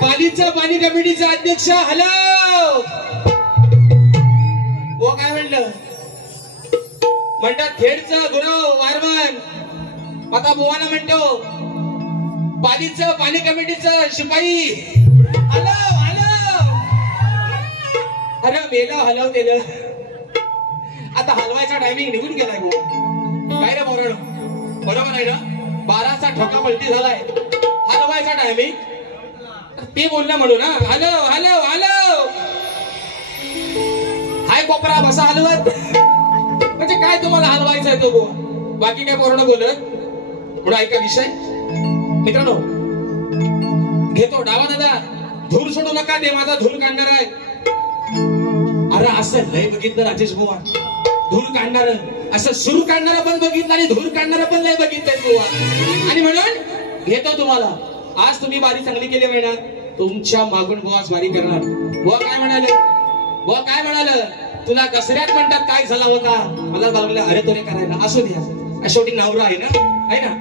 पालीचा पाणी कमिटीचा अध्यक्ष हॅलो वो काय म्हणलं म्हणतात खेडचं गुरु वारमान आता बुवाना म्हणतो पालीचं पाणी कमिटीचं शिपाई हॅलो हॅलो अरे मेला हलवतेलं आता हलवायचा टायमिंग निघून गेलाय काय रे बोरण बरोबर आहे ना 12चा ठोका पलटी झालाय हलवायचा टायमिंग ते बोलणं म्हणून ना हॅलो हॅलो हॅलो हाय कोपरा बसा हलवत म्हणजे काय तुम्हाला हलवायचं आहे तो बाकी काय पोरण बोलत पुढे ऐका विषय मित्रांनो घेतो डावा दादा धूर सोडू नका ते माझा धूर काढणार आहे अरे असं लय बघितलं राजेश बुवा धूर काढणार असं सुरू काढणारा पण बघितलं आणि धूर काढणारा पण लय बघितलंय बुवा आणि म्हणून घेतो तुम्हाला आज तुम्ही बारी चांगली केली महिना तुमच्या मागून बुवाच बारी करणार बुवा काय म्हणाले तुला दसऱ्यात म्हणतात काय झाला होता मला बाबूला अरे तोरे करायला असू द्या शेवटी नवरा आहे ना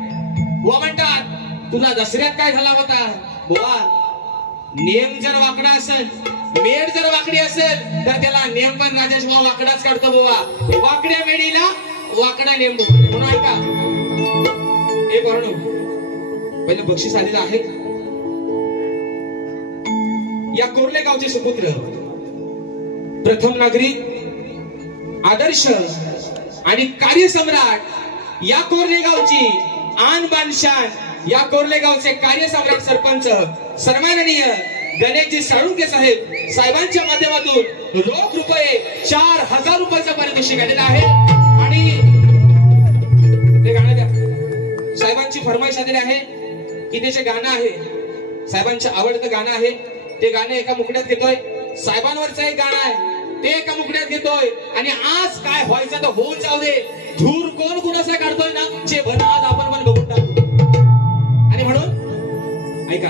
बुवा म्हणतात तुला दसऱ्यात काय झाला होता बुवा नेम जर वाकडा असेल मेड जर वाकडी असेल तर त्याला नेम पण राजेश बुवा वाकडाच काढतो बुवा वाकड्या मेडीला वाकडा नेम म्हणून ऐका हे करणं पहिले बक्षीस आलेलं आहे या कोरले गावचे सुपुत्र प्रथम नागरिक आदर्श आणि कार्यसम्राट या कोरले गावची आन बान शान या कोरले गावचे कार्यसम्राट सरपंच सन्माननीय गणेशजी साळुंके साहेबांच्या माध्यमातून रोख रुपये 4000 रुपयाचा पारितोषिक आलेला आहे आणि ते गाणं द्या साहेबांची फरमाईश आलेली आहे की त्याचे गाणं आहे साहेबांचं आवडतं गाणं आहे ते गाणं एका मुकड्यात घेतोय साहेबांवरचं एक गाणं आहे ते एका मुकड्यात घेतोय आणि आज काय व्हायचं तर होऊन जाऊ दे धूर कोण कुणाचा काढतोय ना तुमचे भर आज आपण पण बघून टाकू आणि म्हणून ऐका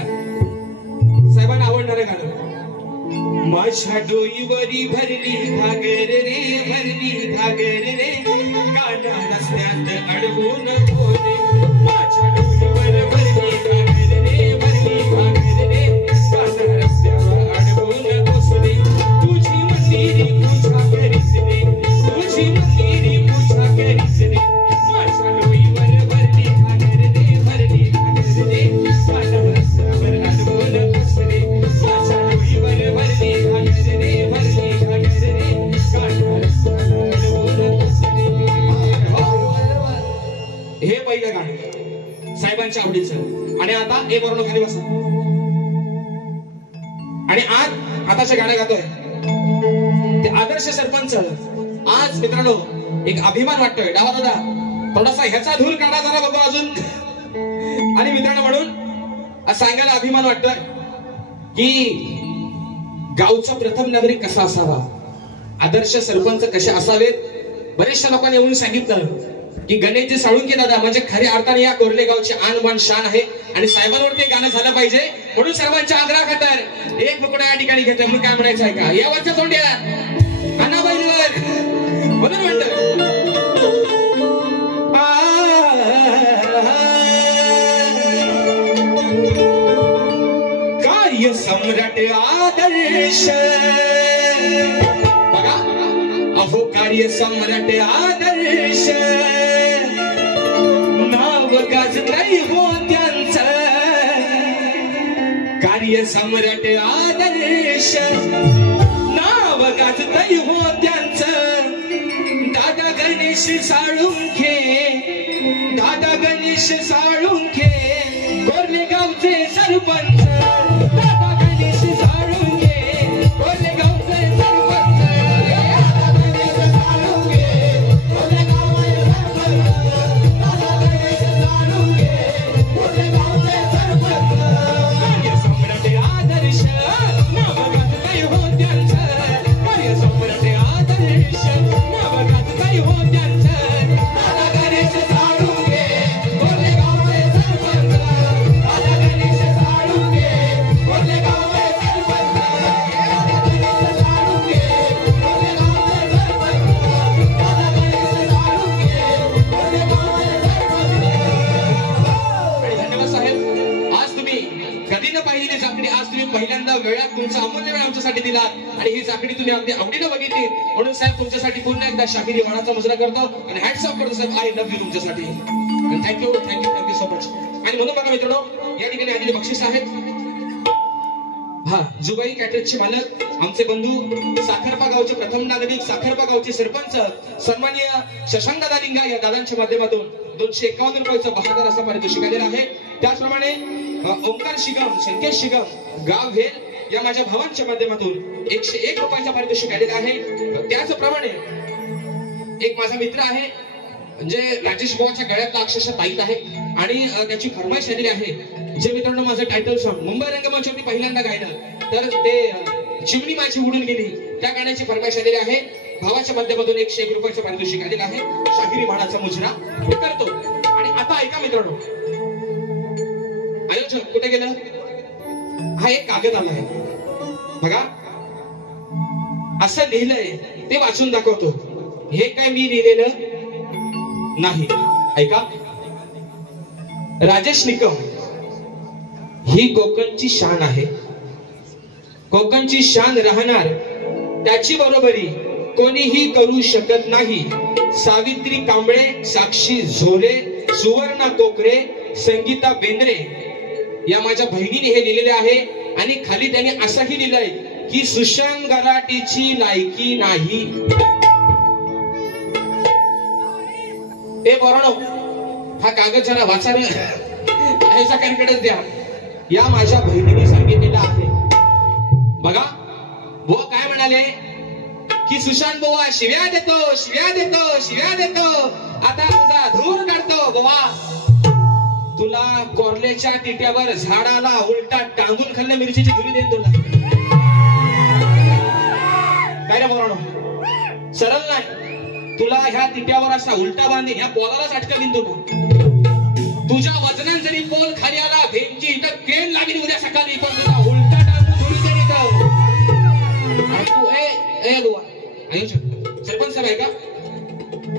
साहेबांना आवडणारं गाणं माझ्या डोईवरी भरली घागर रे काना रस्त्यात अडवून बोले माझ्या डोईवर भरली घागर रे काना रस्त्यावर अडवून बसले तुझी मंदिरी पूजा करीस रे तुझी मंदिरी पूजा करीस रे माझ्या डोईवर भरली घागर रे काना रस्त्यावर अडवून बसले माझ्या डोईवर भरली घागर रे काना रस्त्यावर अडवून बसले हे पहिलं गाणं साहेबांच्या आवडीचं आणि आता हे बरोबर खाली बसा आणि आताचे गाणं गातोय ते आदर्श सरपंच आज मित्रांनो एक अभिमान वाटतोय डावा दादा थोडासा ह्याचा धूर काढा जरा बघू अजून आणि मित्रांनो म्हणून सांगायला अभिमान वाटतोय की गावचा प्रथम नागरिक कसा असावा आदर्श सरपंच कसे असावेत बरेचशा लोकांनी येऊन सांगितलं की गणेशजी साळुंके दादा म्हणजे खऱ्या अर्थाने या कोरले गावची आन बान शान आहे आणि साहेबांवरती गाणं झालं पाहिजे म्हणून सर्वांच्या आग्रह खातर एक मुकडा या ठिकाणी घेतोय म्हणून काय म्हणायचं आहे का या वरच्या तोंड्या अण्णाबाईवर म्हणून म्हणतं कार्य सम्राट आदर्श बघा अहो कार्य सम्राट आदर्श नाव गाजलंय हो त्यांचं कार्य सम्राट आदर्श नाव गाजलंय हो त्यांचं दादा गणेश साळुंखे कोरले गावचे सरपंच दादा गणेश साळुंखे कोरले गावचे सरपंच दादा गणेश साळुंखे कोरले गावचे सरपंच दादा गणेश साळुंखे कोरले गावचे सरपंच कार्य सम्राट आदर्श नाव गाजलंय हो त्यांचं कार्य सम्राट आदर्श नाव गाजलंय हो त्यांचं दादा गणेश साळुंखे कोरले गावचे सरपंच वेळात तुमचा अमूल्य वेळ आमच्यासाठी दिला आणि ही चाकडी तुम्ही अगदी आवडीनं बघितली म्हणून साहेब तुमच्यासाठी पुन्हा एकदा शाहिरी वाणाचा मुजरा करतो आणि हॅट्स ऑफ करतो साहेब. आय लव्ह यू तुमच्यासाठी. Thank you thank you thank you so much. आणि म्हणून बघा मित्रांनो या ठिकाणी आलेले बक्षीस आहेत. हा जुबाई कॅटरेजचे मालक आमचे बंधू साखरपा गावचे प्रथम नागरिक साखरपा गावचे सरपंच सन्माननीय शशांक दादा लिंगा या दादांच्या माध्यमातून 251 रुपयाचं बहादर असं पारितोषिक आलेलं आहे. त्याचप्रमाणे ओंकार शिगम संकेश शिगम गाव भेल या माझ्या भावांच्या माध्यमातून 101 रुपयाचं पारितोषिक आलेलं आहे. त्याचप्रमाणे एक माझा मित्र आहे म्हणजे राजेश भावाच्या गळ्यातला अक्षरशः ताईत आहे आणि त्याची फरमाईश आलेली आहे. जे मित्रांनो माझं टायटल सॉन्ग मुंबई रंगमंचावरती पहिल्यांदा गायलं तर ते चिमणी माझी उडून गेली त्या गाण्याची फरमाईश आलेली आहे. भावाच्या माध्यमातून 101 रुपयाचं पारितोषिक आलेलं आहे. शाहिरी वाणाचा मुजरा हे करतो. आणि आता ऐका मित्रांनो आयोजक कुठे गेलं. हा एक कागद आला आहे बघा असं लिहिलंय ते वाचून दाखवतो. हे काय मी लिहिलेलं नाही. ऐका राजेश निकम ही कोकणची शान आहे. कोकणची शान राहणार त्याची बरोबरी कोणीही करू शकत नाही. सावित्री कांबळे साक्षी झोले सुवर्णा कोकरे संगीता बेंद्रे या माझ्या बहिणीने हे लिहिलेले आहे. आणि खाली त्याने असंही लिहिलंय की सुशांत गराटीची लायकी नाही. ए बोराणो हा कागद जरा वाचायला कणकडेच द्या. या माझ्या बहिणीने सांगितलेलं आहे बघा. बुवा काय म्हणाले की सुशांत बुवा शिव्या देतो शिव्या देतो शिव्या देतो आता तुझा धूर काढतो. बुवा तुला कोरल्याच्या तिट्यावर झाडाला उलटा टांगून खाल्ल्या मिरचीची धुरी देईन तुला. काय रे बोराणो सरळ नाही तुला ह्या तिट्यावर असा उलटा बांधीन ह्या पोलालाच अटकवीन तुला. तुझ्या वजनान जरी पोल खाली आला भेंची इथं क्रेन लागेल उद्या सकाळी पण तुझा उलटा टाकून धुरी देईन इथं. तू ए बुवा आयोजक सरपंच साहेब आहे का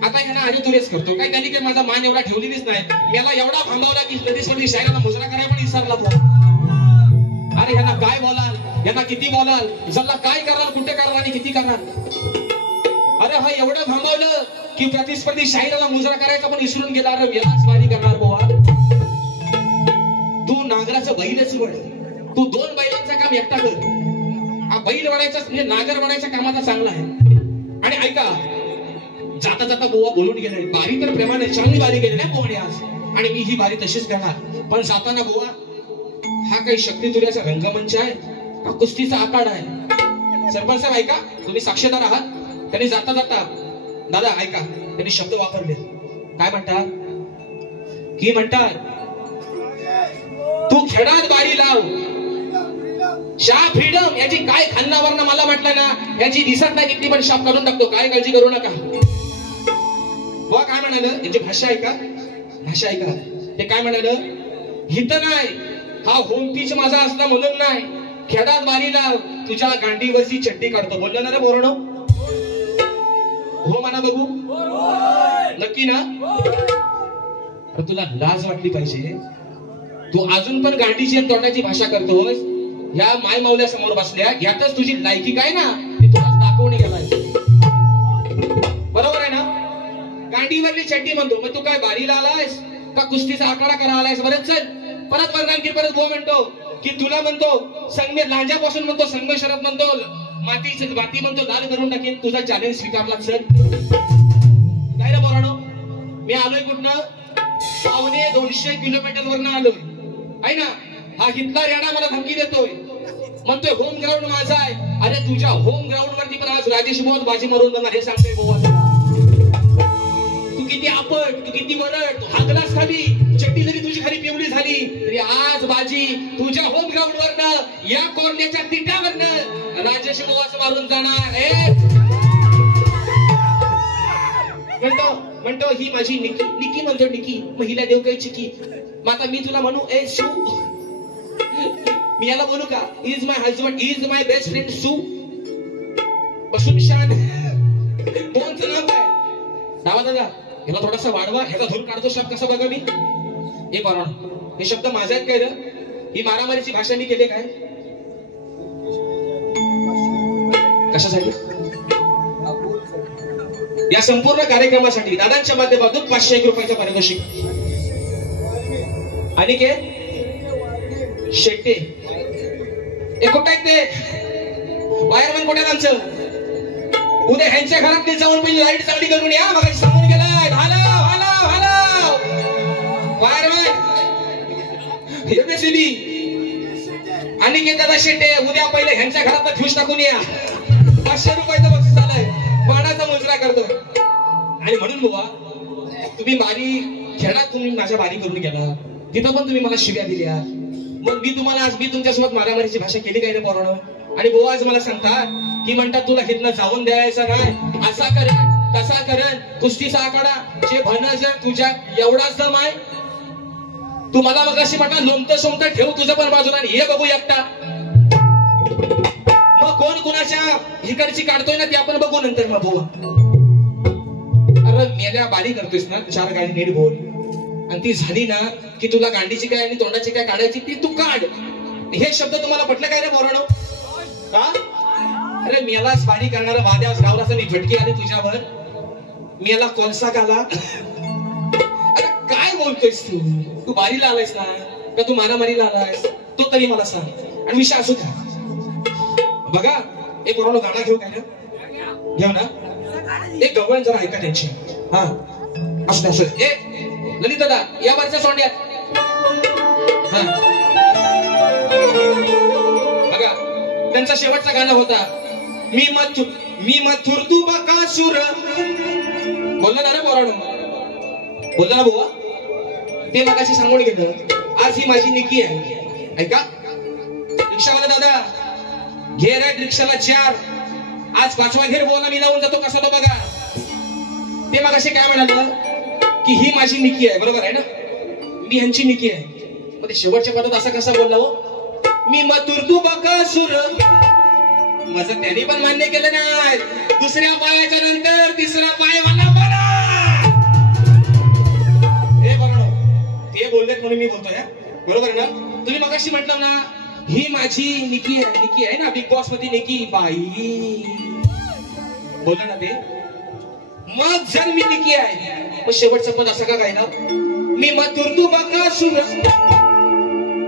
आता ह्यांना आधी तुरेच करतो काय. त्यांनी काही माझा मान एवढा ठेवलेलीच नाही. मला एवढा थांबवला की प्रतिस्पर्धी शायराला मुजरा करायला पण विसरला तो. अरे ह्यांना काय बोलाल ह्यांना किती बोलाल जल्ला काय करणार कुठे करणार आणि किती करणार. अरे हा एवढं थांबवलं की प्रतिस्पर्धी शाहिराला मुजरा करायचा पण विसरून गेला. अरे यालाच वारी करणार बुवा. तू नांगराचं बैलच वड. तू 2 बैलांचं काम एकटा कर. हा बैल वडायचा म्हणजे नांगर वडायच्या कामाचा चांगला आहे. आणि ऐका जाता जाता बुवा बोलून गेलाय बारी तर प्रेमाने चांगली बारी गेली नाही बुवाने आज आणि मी ही बारी तशीच करणार. पण जाताना बुवा हा काही शक्ती तुर्याचा रंगमंच आहे का कुस्तीचा आखाडा आहे. सरपंच साहेब ऐका तुम्ही साक्षीदार आहात. त्यांनी जाता जाता दादा ऐका त्यांनी शब्द वापरले काय म्हणतात की म्हणतात तू खेळात बारी लाव शाह फ्रीडम याची काय खान्नावरनं मला म्हटलं ना याची दिसत नाही किती पण शाप काढून टाकतो. काय काळजी करू नका. बुवा काय म्हणालं याची भाषा ऐका भाषा ऐका. ते काय म्हणालं हित नाही हा होम पिच माझा असला म्हणून नाही खेळात बारी लाव तुझ्या गांडीवरची चड्डी काढतो. बोललं ना रे बोरणो हो म्हणा बघू नक्की ना. अरे तुला लाज वाटली पाहिजे. तू अजून पण गांडीची आणि तोंडाची भाषा करतोस. या माय माऊल्या समोर बसल्या यातच तुझी लायकी काय ना ती तुला दाखवणे गेलाय. बरोबर आहे ना. गांडीवरली चड्डी म्हणतो मग तू काय बारीला आलायस का कुस्तीचा आखाडा करा आलायस. बरंच चल परत वर्गांकी परत भाऊ म्हणतो की तुला म्हणतो संगमे लांजापासून म्हणतो संगमे शरद म्हणतो माती म्हणतो लाल करून टाकेन. तुझा चॅलेंज स्वीकारला सर. काय रे बोराणो मी आलोय कुठनं 250 किलोमीटर वरनं आलोय आहे ना. हा हिटला रेडा मला धमकी देतोय म्हणतोय होम ग्राउंड माझा आहे. अरे तुझ्या होम ग्राउंड वरती पण आज राजेश बोध बाजी मारून जाणार हे सांगतोय बोवा. तू किती आपट तू किती मरड तू हागलास खाली चड्डी जरी तुझी खाली पिवळी झाली तरी आज बाजी तुझ्या होम ग्राउंड वरनं या कोरण्याच्या तिट्यावरनं राजेश बोवाच मारून जाणार. म्हणतो ही माझी निकी म्हणतो निकी महिला देव काही चिकी. मग आता मी तुला म्हणू ए सू मी याला बोलू का is my husband is my best friend सू. बसून शान कोणचं नाव काय दावा दादा ह्याला थोडासा वाढवा ह्याचा धूर काढतो शब्द कसा बघा मी. हे बरोबर हे शब्द माझ्यात काय रे ही मारामारीची भाषा मी केले काय. कशासाठी? या संपूर्ण कार्यक्रमासाठी दादांच्या माध्यमातून 501 रुपयाचं पारितोषिक. आणि के शेट्टे कुठे आहेत ते वायरमन? कुठे आमचं? उद्या ह्यांच्या घरात जाऊन पहिली लाईट चालली करून या. मग सांगून गेलाय hello hello hello wireman MSCB आणि के दादा शेट्टे उद्या पहिले ह्यांच्या घरात फ्यूज टाकून या. 500 रुपयाचं बक्षीस झालंय. बाणाचा मुजरा करतो. आणि म्हणून बुवा तुम्ही बारी खेळात तुम्ही माझ्या बारी करून गेला. तिथं पण तुम्ही मला शिव्या दिल्या. मग मी तुम्हाला आज मी तुमच्यासोबत मारामारीची भाषा केली काय रे पोरांनो? आणि बुवा आज मला सांगता की म्हणतात तुला हितनं जाऊन द्यायचं नाही. असा करेन तसा करेन. कुस्तीचा आखाडा जे भन जर तुझ्या एवढाच दम आहे. तू मला मग अशी म्हणता लोमतं सोमतं ठेव तुझं पण बाजूला आणि हे बघू एकटा. मग कोण कुणाच्या इकडची काढतोय ना ती आपण बघू नंतर. मग बुवा अरे मेल्या बारी करतोयस ना 4 गाडी नीट बोल. आणि ती झाली ना की तुला गांडीची काय आणि तोंडाची काय काढायची ती तू काढ. हे शब्द तुम्हाला पटलं काय रे पोरांनो? का? अरे मेलाच बारी करणारा वाद्यास गावलाच मी फटकी आली तुझ्यावर. मेला कोळसा काला. अरे काय बोलतोयस तू? तू बारीला आलायस ना का तू मारामारीला आलायस? तो तरी मला सांग. आणि विषय असू द्या. बघा एक पोरांनो गाणं घेऊ काय ना? घेऊ ना. एक गवळण जरा ऐका त्यांची. हा असं असं ए ललित दादा या वरच्या सोंड्यात. हा बघा त्यांचा शेवटचा गाणं होता मी मथुर तू बकासूर. बोलला ना रे पोरांनो? बोलला ना बुवा? ते मगाशी सांगून घेतलं. आज ही माझी निकी आहे. ऐका रिक्षावाला दादा घेर आहेत रिक्षाला 4. आज 5वा घेर बोला मी लावून जातो कसा तो बघा. ते मगाशी काय म्हणालं की ही माझी निकी आहे. बरोबर आहे ना? मी ह्यांची निकी आहे. मग ते शेवटच्या पदात असा कसा बोलला हो? मी मथुर तू बकासूर. माझं त्यांनी पण मान्य केलं नाही. दुसऱ्या पायाच्या नंतर तिसरा पाय मला बना. हे बरोबर ते बोललेत म्हणून मी बोलतोय. बरोबर आहे ना? तुम्ही मगाशी म्हटलं ना ही माझी निकी आहे ना बिग बॉस मध्ये निकी बाई बोल ना ते. मग जर मी निकी आहे मग शेवटचं पद असं का गायलं? मी मथुर तू बकासूर.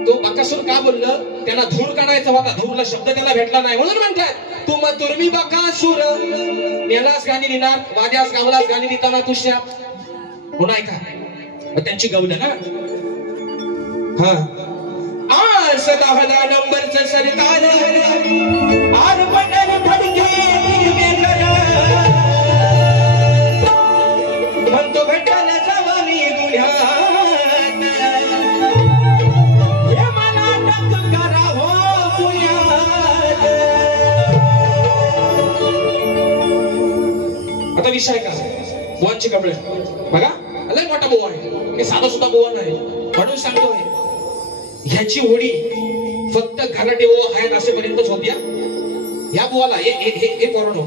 तो बकासूर का बोललं? त्यांना धूर काढायचा होता. धूरला शब्द त्याला भेटला नाही म्हणून म्हणतात तू मथुर मी बकासूर. मेलाच गाणी लिहिणार वाद्यास गावलाच गाणी लिहिताना तुझ्या होणार का? त्यांची गवलं ना. हा सदाहला नंबरचं सरकार आर पडल फडके म्हणतो भेटायला जावा मी दुनियात. हे मला टक करा हो पुण्यात. आता विषय का बुवांची कपडे बघा. लय मोठा बुवा आहे. हे साधा सुद्धा बुवा नाही. म्हणून सांगतोय ह्याची होडी फक्त घराटे ओ आहेत असेपर्यंतच होत्या. ह्या बुवाला हे पोरांनो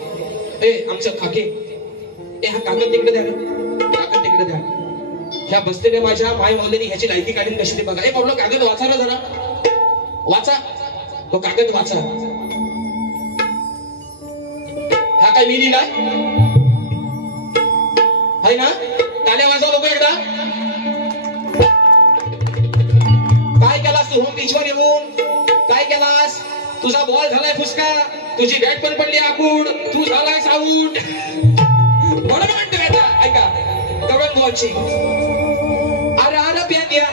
ए आमचं काके ए हा कागद तिकडे द्या ना. कागद तिकडे द्या. ह्या बसलेल्या माझ्या माय माऊलीने ह्याची लायकी काढून कशी ते बघा. ए पोरांनो कागद वाचा ना जरा. वाचा तो कागद वाचा. हा काय मी लिहिलाय आहे ना? टाळ्या वाजवा बघू एकदा. काय केलास तू होम पिचवर येऊन? काय केलास? तुझा बॉल झालाय फुसका. तुझी बॅट पण पडली आकूड. तू झालाय साऊंड. म्हणून म्हणतोय आता ऐका गवळण बॉलची. अरे अरे प्याद्या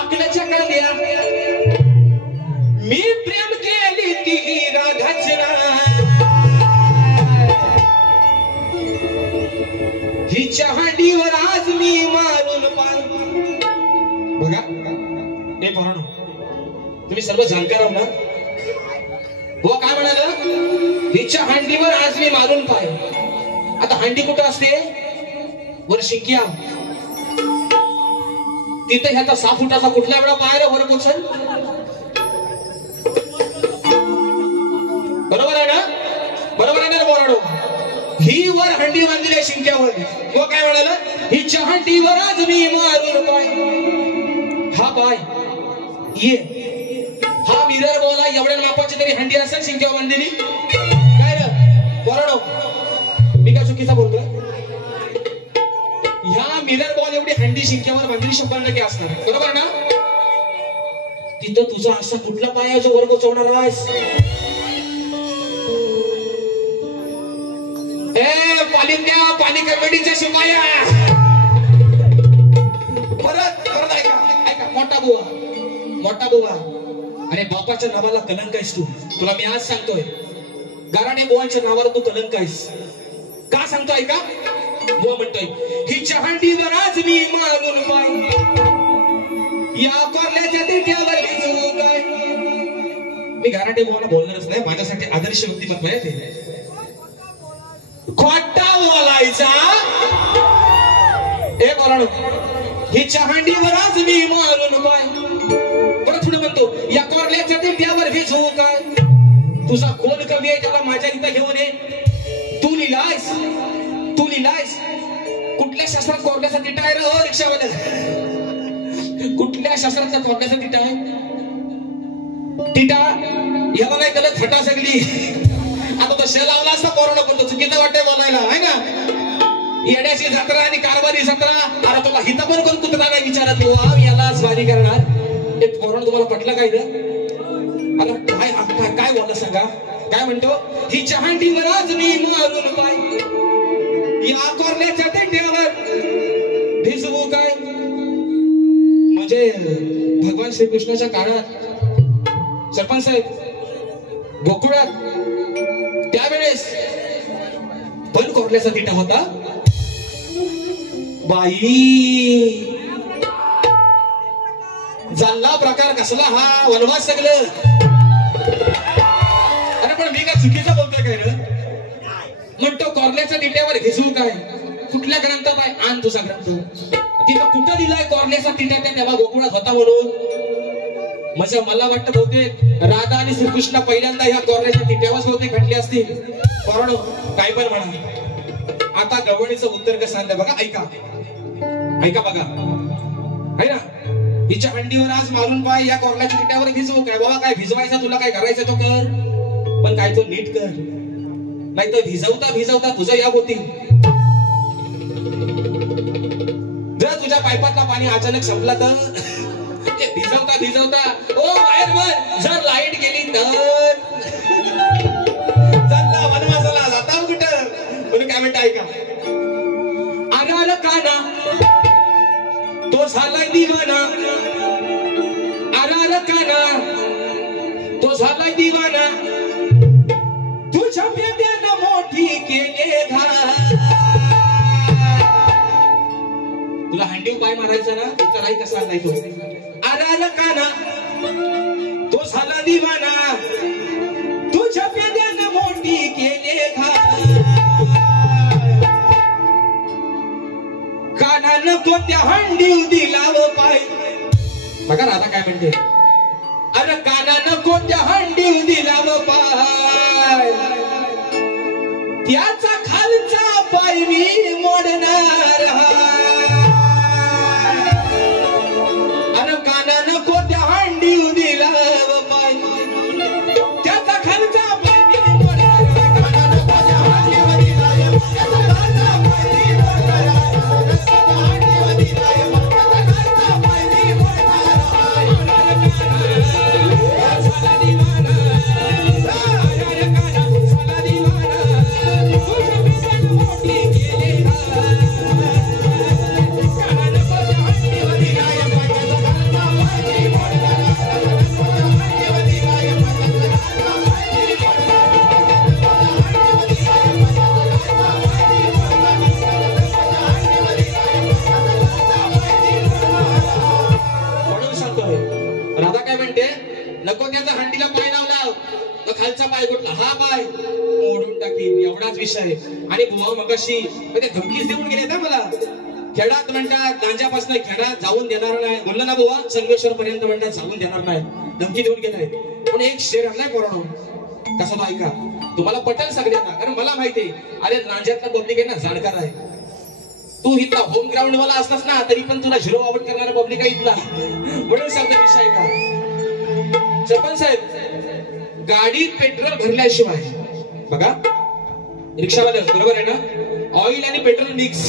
अकलाच्या कांद्या मी प्रेम केली ती राधाच हिच्या हांडीवर आज मी मारून पाय. बघा हे पोरांनो तुम्ही सर्व जाणकार आहात ना? हो काय म्हणाल? हिच्या हांडीवर आज मी मारून पाय. आता हांडी कुठं असते? वर शिक्या. तिथे ह्याचा 6 फुटाचा कुठल्या वेळा पाय रे वर पोचल? बरोबर आहे ना? बरोबर आहे ना पोरांनो? ही वर हंडी बांधली आहे शिंक्यावर. हो काय म्हणाल? हिच्या हंडीवर आज मी मारून पाय. हा पाय ये हा मिरर बॉल एवढ्या मापाची कोणाची तरी हंडी असेल शिंक्यावर बांधलेली. काय रे पोरांनो, मी काय चुकीचा बोलतोय? ह्या मिरर बॉल एवढी हंडी शिंक्यावर बांधलेली 100% असणार, बरोबर ना? तिथं तुझा असा कुठला पायाचा वर गोचवणार आहेस? पालिंद्या पाणी कमिटीच्या शिपाया परत परत ऐका मोठा बुवा अरे बापाच्या नावाला कलंक आहेस तू. तुला मी आज सांगतोय, गाराणे बुवांच्या नावाला तू कलंक आहेस. का सांगतो ऐका. बुवा म्हणतोय, हिच्या हंडीवर आज मी मारून पाय, या कोरल्याच्या तिट्यावर भिजू काय. मी गाराणे बुवाला बोलणारच नाही, माझ्यासाठी आदर्श व्यक्तिमत्व आहे ते. खोटा बोलायचा हे पोरांनो, हिच्या हंडीवर आज मी मारून पाय. परत पुढे म्हणतो, या कोरल्याच्या तिट्यावर भिजू काय. तुझा कोण कवी आहे त्याला माझ्या इथं घेऊन ये. तू लिहिलायस कुठल्या शास्त्रात कोरल्याचा तिटा आहे रे रिक्षावाला? कुठल्या शास्त्राचा कोरल्याचा तिटा आहे? तिटा याला नाही कळत, फटा सगळी. आता तो शे लावला असता कोरोना, पण तो चुकीचं वाटतंय बोलायला आहे ना. येण्याची जत्रा आणि कारभारी जत्रा. अरे तुला हिता पण कोण कुत्रा नाही विचारत, याला स्वारी करणार. हे कोरोना तुम्हाला पटलं काय रे? आता काय बोलला सांगा. काय म्हणतो, हिच्या हंडीवर आज मी मारून पाय, या कोरल्याच्या तिट्यावर भिजवू काय. म्हणजे भगवान श्रीकृष्णाच्या काळात सरपंच साहेब गोकुळात त्यावेळेस पण कोरल्याचा तिटा होता. बाई चालला प्रकार कसला हा वनवास सगळं. अरे पण मी काय चुकीचं बोलतोय काय रे? म्हणतो कोरल्याच्या तिट्यावर भिजवू काय. कुठल्या ग्रंथात आहे? आण तुझा ग्रंथ. तिथं कुठं लिहिलाय कोरल्याचा तिट्या त्या तेव्हा गोकुळात होता म्हणून? म्हणजे मला वाटतं बहुतेक राधा आणि श्रीकृष्ण पहिल्यांदा ह्या कोरल्याच्या तिट्यावर बहुतेक भेटले असतील. पोरांनो काय पण म्हणा, आता गवळीचं उत्तर कसं आणलं बघा. ऐका बघा, आहे ना. हिच्या हंडीवर आज मारून पाय, या कोरल्याच्या तिट्यावर भिजवू काय. बाबा काय भिजवायचा तुला, काय करायचं तो कर, पण काय तो नीट कर, नाही तर भिजवता तुझं या होती. जर तुझ्या पाईपातला पाणी अचानक संपला तर भिजवता ओ वायरमन जर लाईट गेली तर चालला वनवासाला जाता कुठं. तुम्ही काय म्हणता ऐका. आला काना तो झालाय दिवाना, आला काना तो झालाय दिवाना, तुझ्या प्रेमानं मोठी केले घाल. तुला हंडीव पाय मारायचा ना, तर नाही कसा नाही तो. आला काना तो झाला दिवाना, तुझ्या प्रेमानं मोठी केले घाल. काना नको त्या हंडीव दिलाव पाय. बघा राधा काय म्हणते. अरे काना नको त्या हंडीव दिलाव पाय, त्याचा खालचा पाय मी मोडणार. अरे काना नको त्या हंडीव दिलाव पाय, त्याचा खालचा पाय मी मोडणार. काना नको त्या हंडीव दिलाव, त्याचा खालचा पाय मी मोडणार. नको त्याचा हंडीला पाय लावला, खालचा पाय कुठला, हा पाय मोडून टाकीन, एवढाच विषय. आणि बुवा मगाशी धमकीच देऊन गेले ना मला. खेळात म्हणतात गांजापासून खेळात जाऊन देणार नाही बोललं ना बुवा, संगमेश्वर पर्यंत म्हणतात जाऊन देणार नाही, धमकी देऊन गेलाय. पण एक शेर आणलाय पोरांनो, कसं ऐका, तुम्हाला पटेल सगळ्यांना, कारण मला माहितीये अरे गांजातला पब्लिक आहे ना जाणकार आहे. तू इथला होम ग्राउंड वाला असतास ना तरी पण तुला झिरो आउट करणारा पब्लिक आहे इथला, म्हणून सांगतो विषय का. सरपंच साहेब गाडीत पेट्रोल भरल्याशिवाय, बघा रिक्षावाले बरोबर आहे ना, ऑइल आणि पेट्रोल मिक्स,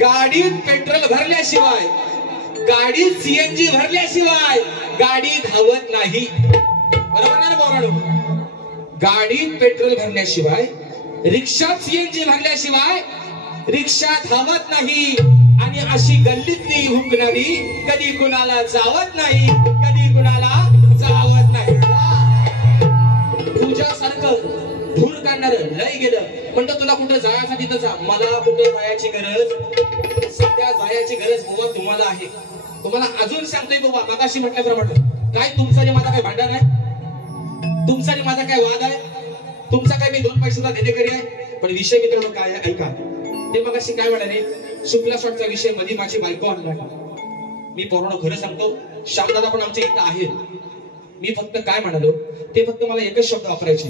गाडीत पेट्रोल भरल्याशिवाय, गाडीत सीएनजी भरल्याशिवाय गाडी धावत नाही, बरोबर ना पोरांनो? गाडीत पेट्रोल भरल्याशिवाय, रिक्षात सीएनजी भरल्याशिवाय रिक्षा धावत नाही. आणि अशी गल्लीतली हुकणारी कधी कुणाला जावत नाही, कधी कुणाला जावत नाही. तुझ्यासारखं धूर काढणार लय गेलं म्हणतो तुला कुठं जायचं तिथं जा. मला कुठे जायची गरज, सध्या जायची गरज बाबा तुम्हाला आहे. तुम्हाला अजून सांगतोय बाबा, मगाशी म्हटल्याप्रमाणे काय तुमचं आणि माझा काय भांडण आहे, तुमचा आणि माझा काय वाद आहे, तुमचा काय मी 2 पैशाचा देणेकरी आहे. पण विषय मित्रांनो काय आहे ऐका. ते मगाशी काय म्हणाले, शुक्ला शॉटचा विषय मध्ये माझी बायको आणला. मी पोरांनो खरं सांगतो, श्यामदादा पण आमच्या इथं आहे. मी फक्त काय म्हणालो, ते फक्त मला एकच शब्द वापरायचे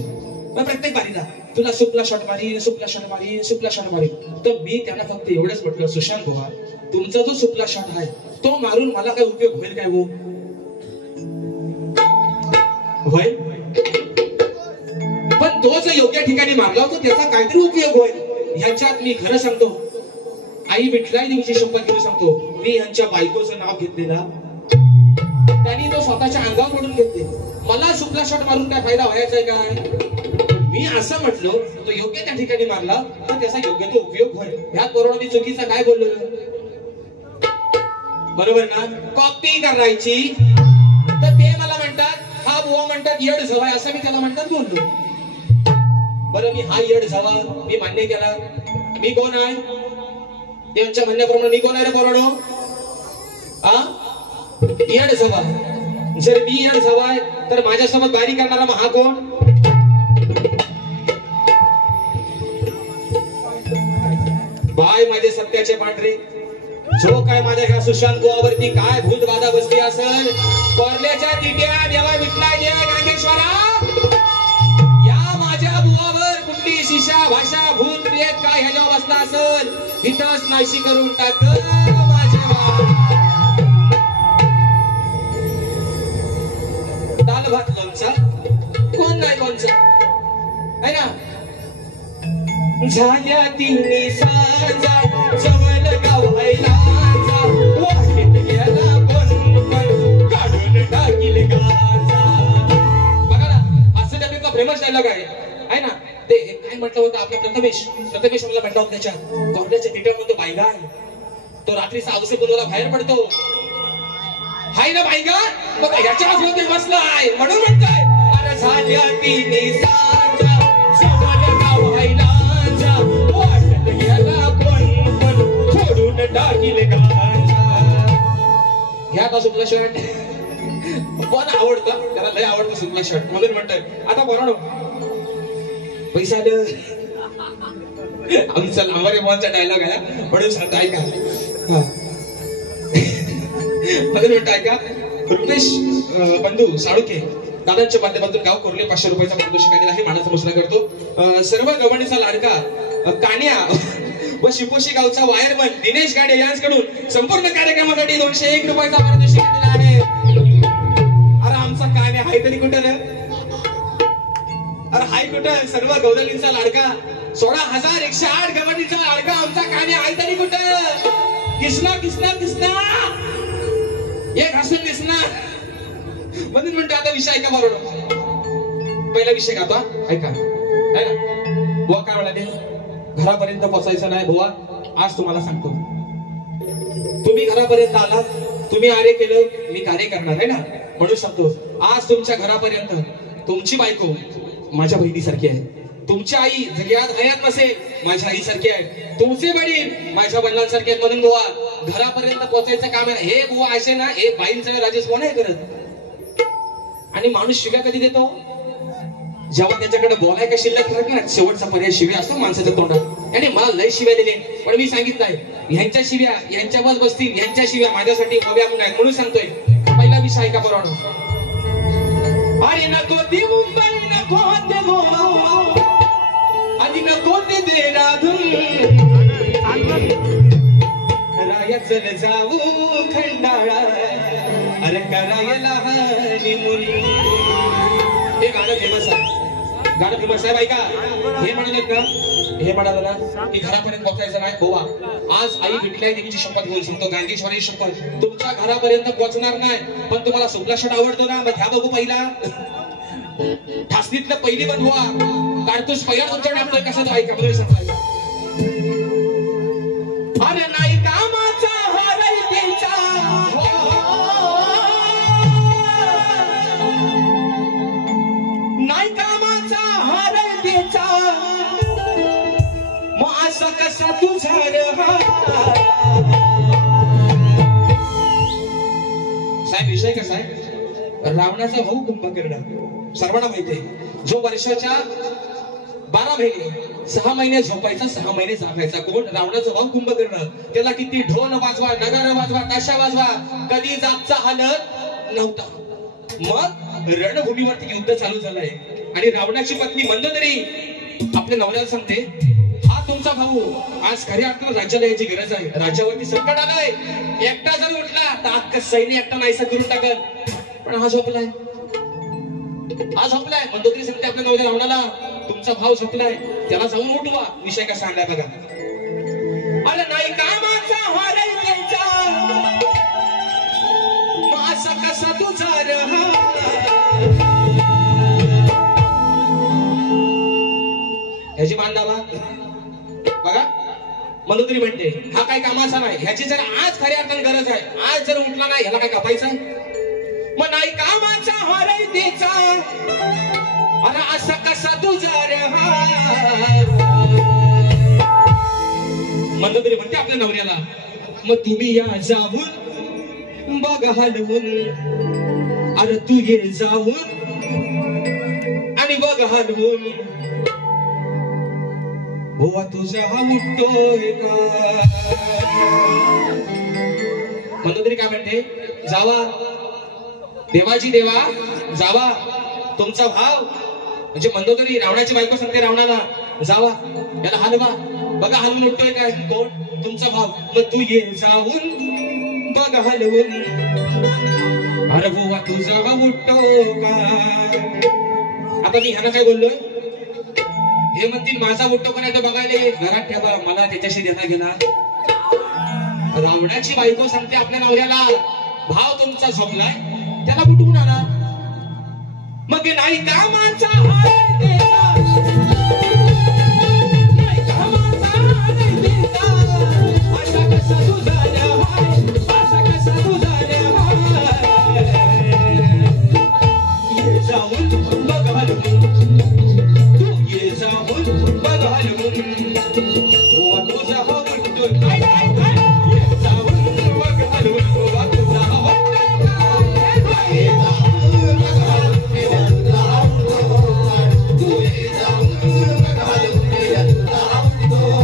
प्रत्येक बारीला, तुला शुक्ला शॉट मारी, शुक्ला शॉट मारी, शुक्ला शॉट मारी. तर मी त्यांना फक्त एवढंच म्हटलं, सुशांत भावा तुमचा जो शुक्ला शॉट आहे तो मारून मला काय उपयोग होईल काय? होईल, पण तो जो योग्य ठिकाणी मारला होता त्याचा काहीतरी उपयोग होईल. ह्याच्यात मी खरं सांगतो, आई विठलाई देवीची शपथ घेऊन सांगतो, मी यांच्या बायकोचं नाव घेतलेला, त्यांनी तो स्वतःच्या अंगावर पडून घेतले. मला शुक्ला शॉट मारून काय फायदा व्हायचा काय? मी असं म्हटलो, तो योग्य त्या ठिकाणी मारला तर त्याचा योग्य तो उपयोग होईल. ह्या कोरोना मी चुकीचा काय बोललो, बरोबर ना? कॉपी करायची तर ते मला म्हणतात, हा बुवा म्हणतात येड झवाय, असं मी त्याला म्हणतात बोललो. बरं मी हा येड झवा मी मान्य केला, मी कोण आहे? त्यांच्या म्हणण्याप्रमाणे मी कोण आहे रे पोरांनो? येड झवा. जर मी येड झवा आहे तर माझ्यासोबत बारी करणारा मग हा कोण? बाय माझे सत्याचे पांढरे, जो काय माझ्या ह्या सुशांत बुवावरती काय भूत बाधा बसली असेल, कोरल्याच्या तिट्या देवा विठला जय गंगेश्वरा, या माझ्या बुवावर कुठली शिशा भाषा भूत प्रेत काय ह्याच्यावर बसला असेल, इथंच नाशी करून टाक माझ्या. दाल भात लोणचा कोण नाही लोणचा आहे ना. झाल्या तिन्ही सांजा जवळ गावायला जा, वाटेत गेला पण काढून टाकील गाजा. बघा ना, असं त्याचा फेमस डायलॉग आहे ना. ते काय म्हटलं होतं आपल्या प्रथमेश मला म्हटलं होतं, त्याच्या कोरड्याच्या तिट्यामध्ये बायगा आहे, तो रात्री 6 वाजेपर्यंत बाहेर पडतो, हाय ना बायगा, बघ ह्याच्याच होते बसलाय म्हणून म्हणताय. अरे झाल्या तिन्ही सांजा जवळ गावायला जा, वाटत गेला पण सोडून टाकील गाजा. घ्या का शुक्ला शर्ट, पण आवडतं त्याला, लय आवडतं शुक्ला शर्ट म्हणून म्हणतोय. आता बोला पैसा आमचा लांबरे बॉलचा डायलॉग आहे म्हणून सांगतो ऐका. म्हणून म्हणतो ऐका. रुपेश बंधू साळुके दादांच्या माध्यमातून गाव कोरले 500 रुपयाचा पारितोषिक आलेला आहे, मानाचा घोषणा करतो. सर्व गवणीचा लाडका कान्या व शिपोशी गावचा वायरमन दिनेश गाडे यांच्याकडून संपूर्ण कार्यक्रमासाठी 201 रुपयाचा पारितोषिक आलेला आहे. अरे आमचा कान्या हाय तरी कुठं रे? अरे हाय कुठं? सर्व गवळींचा लाडका 16,108 गवळींचा लाडका आमचा कान्या हाय तरी कुठं? किसना किसना किसना एक हसून दिसणार म्हणून म्हणतो. आता विषय ऐका बरोबर, पहिला विषय का आता ऐका है ना. बुवा काय म्हणाले, घरापर्यंत पोहोचायचं नाही बुवा. आज तुम्हाला सांगतो, तुम्ही घरापर्यंत आलात, तुम्ही आरे केलं, मी कार्य करणार आहे ना. म्हणून सांगतो, आज तुमच्या घरापर्यंत तुमची बायको माझ्या बहिणीसारखी आहे, तुमची आई जरी आज हयात नसेल माझ्या आईसारखी आहे, तुमचे वडील माझ्या वडिलांसारखे आहेत. म्हणून बुवा घरापर्यंत पोहोचायचं काम आहे. हे बुवा असे ना, हे बाईंचं राजेश कोण आहे करत. आणि माणूस शिव्या कधी देतो, जेव्हा त्याच्याकडे बोलाय का शिल्लक राहत ना, शेवटचा पर्याय शिव्या असतो माणसाच्या तोंडात. आणि मला लय शिव्या दिले, पण मी सांगितलंय ह्यांच्या शिव्या ह्यांच्या बस बसतील, ह्यांच्या शिव्या माझ्यासाठी हव्या म्हणून आहेत. म्हणून सांगतोय पहिला विषय ऐका बरोबर. अरे नको ती मुंबई, नको ते गोवा, आणि नको ते देहरादून, राया चल जाऊ खंडाळा, अरे करायला हनीमून. हे गाणं फेमस आहे, गाणं फेमस आहे बायका. हे म्हणाले का, हे म्हणाला ना की घरापर्यंत पोहोचायचं नाही. गोवा आज आई विठ्ठलाई देवीची शपथ घेऊन सांगतो, गांधीश्वरी शपथ, तुमच्या घरापर्यंत पोहोचणार नाही. पण तुम्हाला सुपला शर्ट आवडतो ना, मग ह्या बघू पहिला ठासनीतलं पहिली बनवा काढतोस पहिला तुमच्या टाकतोय कसं तो ऐका बरोबर सांगायला. अरे नाही कामाचा हरई द्यायचा, नाही कामाचा हरई द्यायचा, मग असं कसा तुझा साहेब. विषय कसा आहे, रावणाचा भाऊ कुंभकर्ण सर्वांना माहिती आहे, जो वर्षाच्या 12 महिने 6 महिने झोपायचा 6 महिने जागायचा. कोण? रावणाचा भाऊ कुंभकर्ण. त्याला किती ढोल वाजवा, नगारा वाजवा, ताशा वाजवा, कधी जागचा हालत नव्हता. मग रणभूमीवरती युद्ध चालू झालंय आणि रावणाची पत्नी मंदोदरी आपल्या नवऱ्याला सांगते, हा तुमचा भाऊ आज खऱ्या अर्थानं राज्याला यायची गरज आहे, राज्यावरती संकट आलंय, एकटा जर उठला तर अख्खं सैन्य एकटा नाहीसा करून टाकल. पण हा झोपलाय, हा झोपलाय. मंदोदरी सांगते आपल्या नवऱ्या रावणाला, तुमचा भाव झोपलाय, त्याला जाऊन उठवा. विषय कसा आणलाय बघा. अरे नाही कामाचा हरई द्यायचा, मग असा कसा तुझा ह्याची मांडावा बघा. मंदोदरी म्हणते हा काय कामाचा नाही, ह्याची जर आज खऱ्या अर्थानं गरज आहे, आज जर उठला नाही ह्याला काय कापायचं. मग नाही कामाचा हरई द्यायचा, अरे असा कसा तुझा मंदोदरी म्हणते आपल्या नवऱ्याला, मग तुम्ही या जाऊन बघा हलवून, अरे तू ये जाऊन आणि बघ हलवून, बुवा तुझा हा उठतोय का. मंदोदरी काय म्हणते, जावा देवाजी देवा जावा, तुमचा भाव म्हणजे मंदोदरी रावणाची बायको सांगते रावणाला, जावा याला हलवा, बघा हलवून उठतोय काय. कोण? तुमचा भाव. मग तू ये जाऊन बघा हलवून, अरे बुवा तुझा भाव उठतो का. आता मी ह्याला काय बोललोय, हे म्हणतील माझा उठतो का नाही तर बघायला घरात ठेवा, मला त्याच्याशी देणं घेणार. रावणाची बायको सांगते आपल्या नवऱ्याला, भाव तुमचा झोपलाय, त्याला उठवून आणा. मग नाही कामाचा हरई द्यायचा, नाही कामाचा हरई द्यायचा, असा कसा तुझा हाय, असा कसा तुझा हाय. ये जाऊन बघ हलवून, तू ये जाऊन बघ हलवून, बुवा तुझा हा उठतोय काय काय काय. ये जाऊन बघ हलवून, बुवा तुझा हा उठतोय काय. ये जाऊन बघ हलवून, तू ये जाऊन बघ हलवून, तुझा हा उठतोय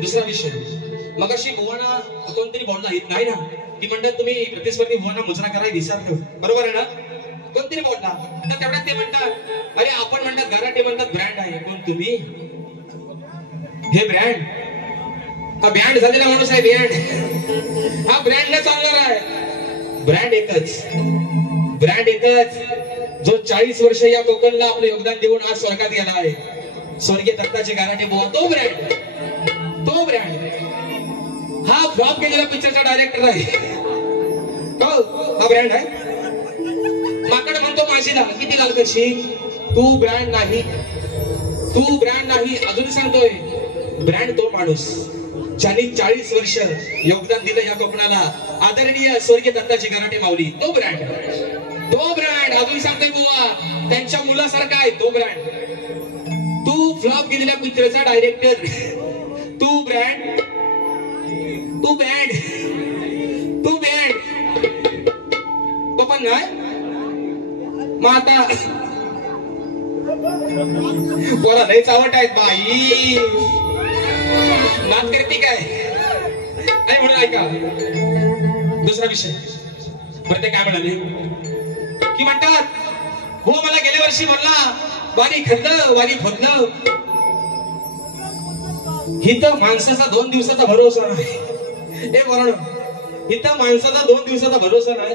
दुसरा विषय मग अशी बुवाना कोणतरी बोलला नाही ना की म्हणतात तुम्ही प्रतिस्पर्धी बुवाना मुजरा करायला विसरतो, बरोबर आहे ना? कोणतरी बोलला तर तेवढ्यात ते म्हणतात अरे आपण म्हणतात गराटे म्हणतात ब्रँड आहे, कोण तुम्ही? हे ब्रँड, हा बँड झालेला माणूस आहे, बँड हा ब्रँड न चालणार आहे. ब्रँड एकच जो 40 वर्ष या कोकणला आपलं योगदान देऊन आज स्वर्गात गेला आहे, स्वर्गीय दत्ताचे गराटे बुवा. तो ब्रँड हा फ्लॉप केलेला पिक्चरचा डायरेक्टर आहे. हा ब्रँड आहे. माकड म्हणतो माशीला किती लाल कशी, तू ब्रँड नाही. अजून सांगतोय ब्रँड तो माणूस ज्यांनी 40 वर्ष योगदान दिलं या कोकणाला, आदरणीय स्वर्गीय दत्ताची गराटे माऊली. तो ब्रँड अजून सांगतोय बुवा त्यांच्या मुलासारखा आहे. तो ब्रँड, तू फ्लॉप केलेल्या पिक्चरचा डायरेक्टर, तू ब्रँड पण नाही. मग आता पोरा लय चावट आहेत बाई, नाच करते काय नाही म्हणून. ऐका दुसरा विषय, बरं ते काय म्हणाले की म्हणतात हो मला गेल्या वर्षी म्हणला वारी खोदलं. इथं माणसाचा 2 दिवसाचा भरोसा नाही. हे बरोबर, इथं माणसाचा 2 दिवसाचा भरोसा नाही.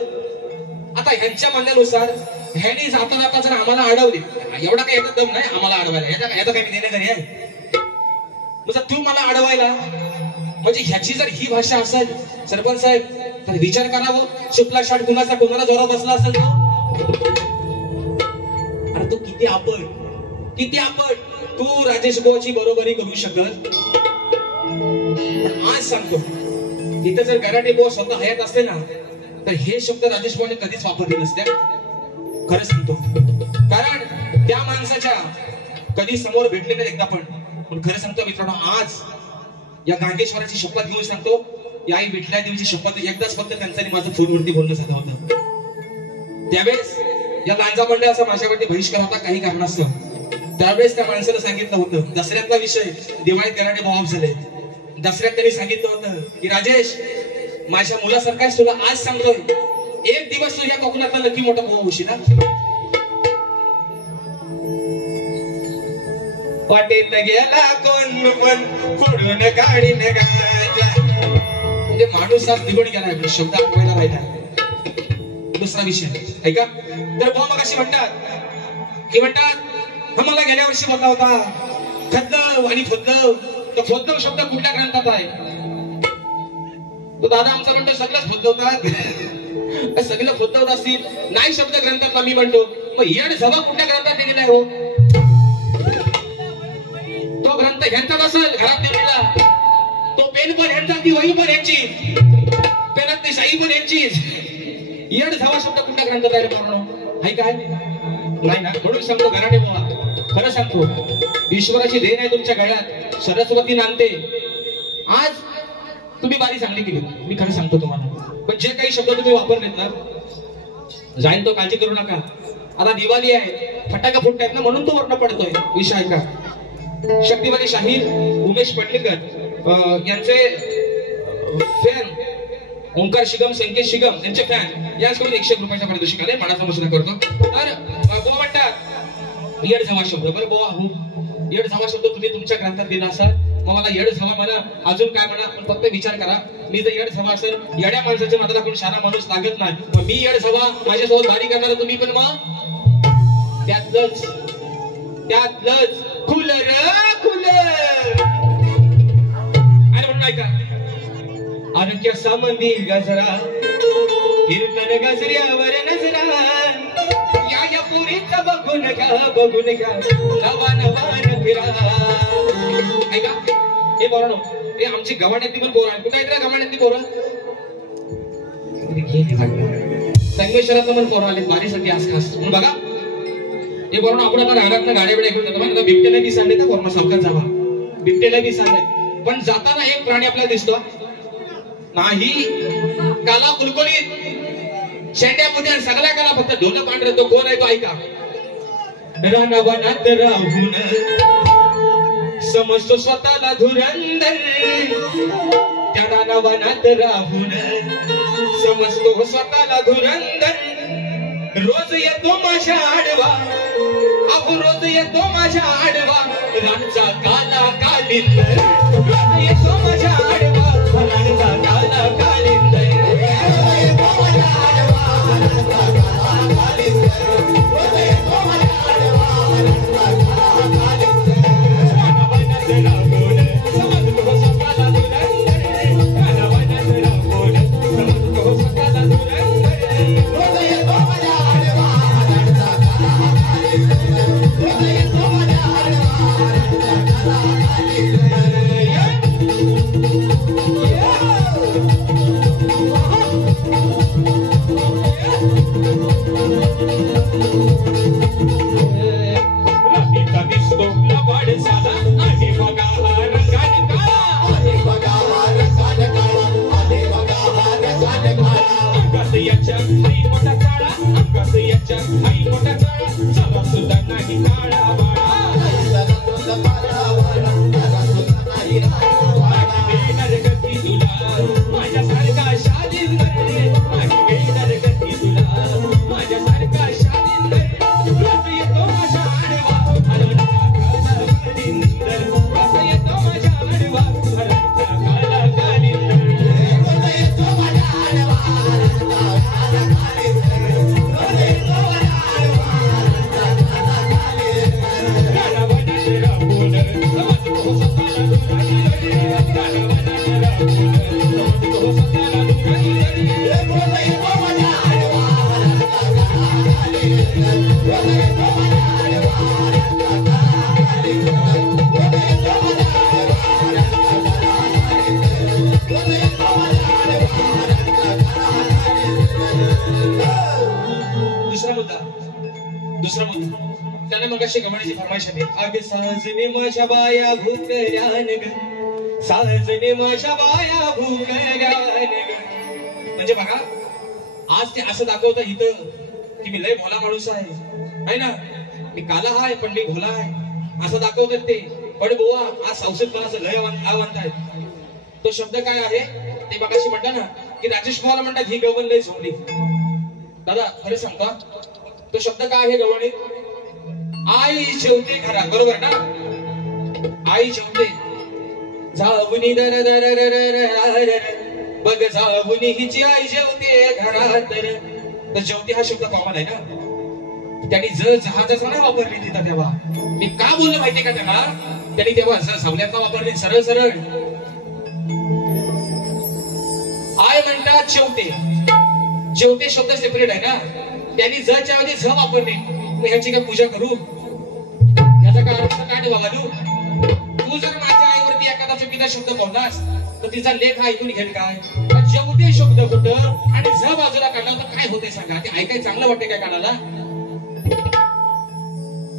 आता ह्यांच्या म्हणण्यानुसार ह्यानी जाता जर आम्हाला अडवले, एवढा काही याचा दम नाही आम्हाला अडवायला, याचा काही देणे घरी आहे. तू मला अडवायला म्हणजे ह्याची जर ही भाषा असेल सरपंच साहेब तर विचार करावं, शुक्ला शाट कोणाला जोरात बसला असेल तो. अरे तू किती आपण तू राजेश बुवाची बरोबरी करू शकत. पण आज सांगतो इथं जर गराटे बुवा स्वतः हयात असते ना तर हे शब्द राजेश बुवाने कधीच वापरले नसते. खरं सांगतो, कारण त्या माणसाच्या कधी समोर भेटले नाही एकदा पण खरं सांगतो मित्रांनो, आज या गांगेश्वराची शपथ घेऊन सांगतो, या आई विठल्या देवीची शपथ एकदाच फक्त त्यांचं माझं फोनवरती बोलणं झालं होतं. त्यावेळेस या लांजा मंडळाचा माझ्यावरती बहिष्कार होता काही कारणास्तव. त्यावेळेस त्या माणसाला सांगितलं होतं, दसऱ्यातला विषय दिवाळीत गराटे भाव झाले. दसऱ्यात त्यांनी सांगितलं होतं की राजेश माझ्या मुलासारखा तुला आज सांगतोय, एक दिवस तुझ्या कोकणातला नक्की मोठा भाऊ होशील ना. वाटेत गेला कोण पण फोडून गाडी म्हणजे माणूस आज निघून गेला, शब्द आठवायला राहिला. दुसरा विषय ऐका तर भाऊ मग अशी म्हणतात मला गेल्या वर्षी बोलला होता खदलं आणि खोदलं. तो खोदलं शब्द कुठल्या ग्रंथात आहे? तो दादा आमचा म्हणतो सगळंच खोदवतात. सगळं खोदवत असतील नाही शब्द ग्रंथात. मी म्हणतो मग येड सभा कुठल्या ग्रंथात दिलेला आहे हो? तो ग्रंथ ह्यांचाच असेल घरात दिलेला. तो पेन पण ह्यांचा, ती वही पण ह्यांची, पेनात ती शाई पण ह्यांची. येड सभा शब्द कुठल्या ग्रंथात आहे हाय काय? नाही ना. म्हणून सांगतो गराटे बुवा, खरं सांगतो ईश्वराची देण आहे तुमच्या गळ्यात, सरस्वती नांदते. आज तुम्ही बारी चांगली केली, मी खरं सांगतो तुम्हाला. पण जे काही शब्द तुम्ही वापरलेत ना जाईल तो, काळजी करू नका. आता दिवाळी आहे, फटाका फुटतायत ना म्हणून तो वर्ण पडतोय. विषय आहे का शक्तिवाली शाहीर उमेश पडलेकर यांचे फॅन ओंकार शिगम, संकेत शिगम यांचे फॅन याचकडून 101 रुपयाचा पारितोषिक आले. मनाचा मसुदा करतो. तर बुवा म्हणतात येड झवा शब्द. बरं बुवा हो, येड झवा शब्द तुम्ही तुमच्या ग्रंथात दिला असाल, मग मला येड झवा म्हणा अजून काय म्हणा, पण फक्त विचार करा. मी जर येड झवा असेल, येड्या माणसाच्या नादाला कोण शाळा माणूस लागत नाही. मग मी येड झवा, माझ्यासोबत भारी करणार तुम्ही पण मग त्यातलंच खुलर आणि म्हणून ऐका आरोग्य संबंधी गजरा कीर्तन गजऱ्यावर नजरा या पुरीचा बघून घ्या नवान फिरा. ऐका हे बोला हे आमची गव्हाण्यातली पण पोरं आहे. कुठे आहेत गव्हाण्यातली पोरं? संगमेश्वरात पण पोरं आले बारीसाठी आज खास म्हणून बघा. हे बोला आपण आता रानात गाड्या बिड्या घेऊन जातो. बिबटेला बी सांगले तर पोरमा सावकाश जावा, बिबटेला बी सांगले. पण जाताना एक प्राणी आपल्याला दिसतो नाही, काला कुलकुलीत शेंड्यामध्ये सगळ्या काला फक्त ढोल पांढर. तो कोण आहे तो ऐका. रानवनात राहून समजतो स्वतःला धुरंदर, त्या रानावनात राहून समजतो स्वतःला धुरंधर रोज येतो माझ्या आडवा अहो रोज येतो माझ्या आडवा रानचा काला कालिंद रोज येतो माझ्या आडवा रानचा काला कालिंद त्याने मग अशी गमण्याची फरमाईश आहे अग साजने माझ्या बाया भूकऱ्यान ग साजने माझ्या बाया भूकऱ्यान ग म्हणजे बघा आज ते असं दाखवतं इथं की मी लय भोला माणूस आहे ना मी काला आहे पण मी भोला आहे असं दाखवतात ते पण बुवा आज संसदपणाचं लय आव्हान आहे तो शब्द काय आहे ते बघाशी म्हणता ना की राजेश कुमार म्हणतात ही गवण लय झोपली दादा खरं सांगता तो शब्द काय आहे गवणीत आई जेवते घरात बरोबर ना आई जेवते जाऊनी दर दर दर बघ जाऊनी हिची आई जेवते घरात तर जेवते हा शब्द कॉमन आहे ना त्यांनी जर जहाजाचा नाही वापरली तिथं तेव्हा मी का बोललो माहितीये का त्याला त्यांनी तेव्हा सावल्याचा वापरली सरळ सरळ आय म्हणतात जेवते जेवते शब्द सेपरेट आहे ना त्यांनी जच्या आधी झ वापरली मी ह्याची काय पूजा करू याचा काय अर्थ काय बाबा तू जर माझ्या आईवरती एखादा चुकीचा शब्द बोललास तर तिचा लेख ऐकून घेईल काय जेवते शब्द कुठं आणि झ बाजूला काढला तर काय होते सांगा ते ऐकाय चांगलं वाटते काय काढायला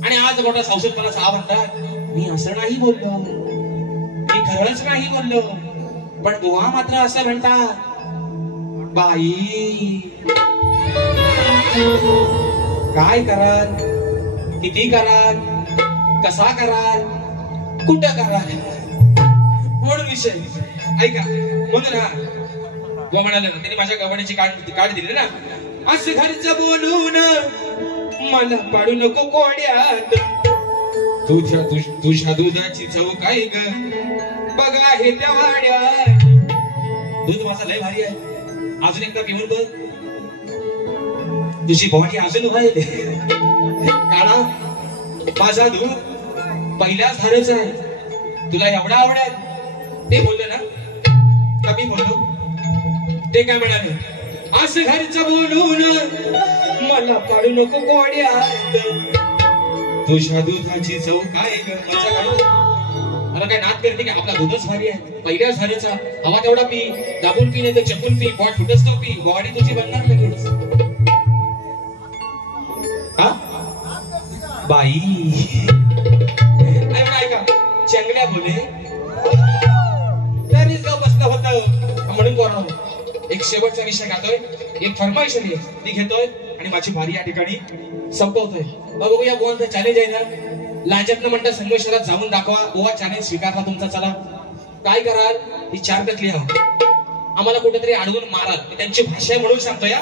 आणि आज मोठा संसदपणाचा हा म्हणतात मी असं नाही बोललो मी खरंच नाही बोललो पण बुवा मात्र असं म्हणतात बाई काय कराल किती कराल कसा कराल कुठं कराल म्हणून विषय ऐका म्हणून हा बुवा म्हणाला त्यांनी माझ्या गव्हाणीची काढ दिली ना असं घरचं बोलून मला पाडू नको कोड्यात तुझ्या दुधाची चव काय ग बघा हे त्या वाड्यात दूध माझा लय भारी आहे अजून एकदा पिऊन बघ तुझी बॉडी अजून व्हायला काढा माझा दूध पहिल्याच धारेच आहे तुला एवढा आवडेल ते बोलले ना कमी बोललो ते काय म्हणाले असं घरचं बोलून मला पाडू नको कोड्यात तुझ्या दुधाची चव काय ग माझा काढू मला काय नाद करते की आपला दूधच भारी आहे पहिल्याच धारेचा हवा तेवढा पी दाबून पी नाही तर चपून पी बॉड फुटच तो पी बॉडी तुझी बनणार लगेच हा बाई ऐका चंगल्या बोले तरी जाऊ बसलं होतं म्हणून कोरोना एक शेवटचा विषय गातोय एक फरमाईश आहे ती घेतोय आणि माझी भारी या ठिकाणी संपवतोय बघूया बोलचं चॅलेंज आहे ना लाजत न म्हणता संगमेश्वरात जाऊन दाखवा गोवा चॅलेंज स्वीकारला तुमचा चला काय कराल, ही 4 तक लिहा, आम्हाला कुठेतरी अडवून माराल, त्यांची भाषा म्हणून सांगतो या.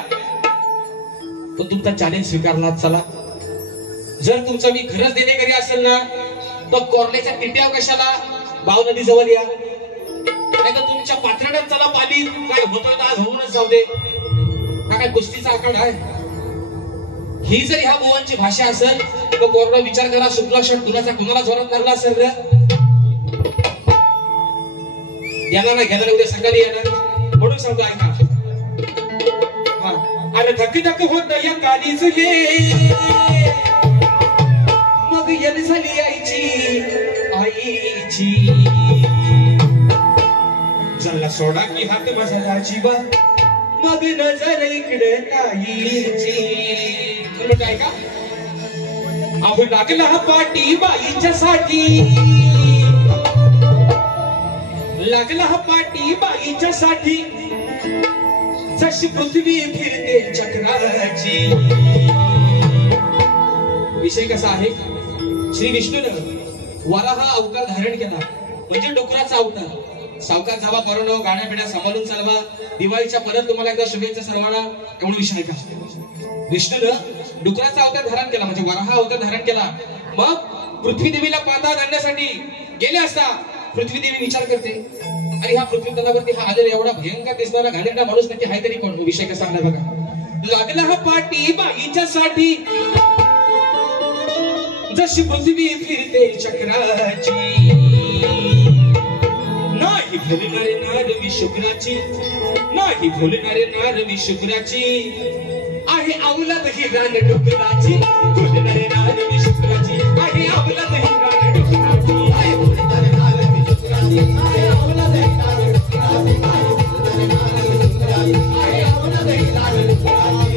पण तुमचा चॅलेंज स्वीकारला. चला, जर तुमचं मी खरंच देणेकरी असेल ना, तर कोरल्याच्या टिट्या कशाला भाव नदी जवळ या, नाही तर तुमच्या पात्राड्यात चला पाली, काय होतोय तर आज होऊनच जाऊ दे. हा काय कुस्तीचा आखाडा आहे? ही जर ह्या बुवांची भाषा असेल तर कोरडा विचार करा, शुक्ला शर्ट कुणाचा कुणाला जोरात लागला असेल रे. येणार ना, घेणार उद्या सकाळी येणार, म्हणून सांगतो ऐका. अरे धक धक होत या कालीच हे, मग येण झाली आईची चला सोडा की हात माझा जीवा, मग नजर इकडे ताईची. काय का अहो लागला हा पाटी बाईच्या साठी, लागला हा पाटी बाईच्या साठी, जशी पृथ्वी फिरते चक्राची. विषय कसा आहे, श्री विष्णूनं वराह अवतार धारण केला, म्हणजे डुकराचा अवतार. सावकार जावा परणो, गाड्या पिढ्या सांभाळून चालवा. दिवाळीच्या परत तुम्हाला एकदा शुभेच्छा सर्वांना. एवढा विषय का, विष्णूनं डुकराचा अवतार धारण केला, म्हणजे वराह अवतार धारण केला. मग पृथ्वी देवीला पाताळ आणण्यासाठी गेले असता पृथ्वी देवी विचार करते, अरे ह्या पृथ्वी तलावरती हा आलेला एवढा भयंकर दिसणारा घाणेरडा माणूस नक्की आहे तरी कोण. विषय कसा आहे बघा. लागला हा पाटी बाईच्या साठी, जशी पृथ्वी फिरते चक्राची, नाही भुलणारे नारवी शुक्राची, नाही भुलणारे नारवी शुक्राची, आहे अवलाद ही रान डुकराची. भुलणारे नारवी शुक्राची, आहे अवलाद ही रान डुकराची, आहे भुलणारे नारवी शुक्राची, आहे अवलाद ही रान डुकराची, आहे भुलणारे नारवी शुक्राची, आहे अवलाद ही रान डुकराची.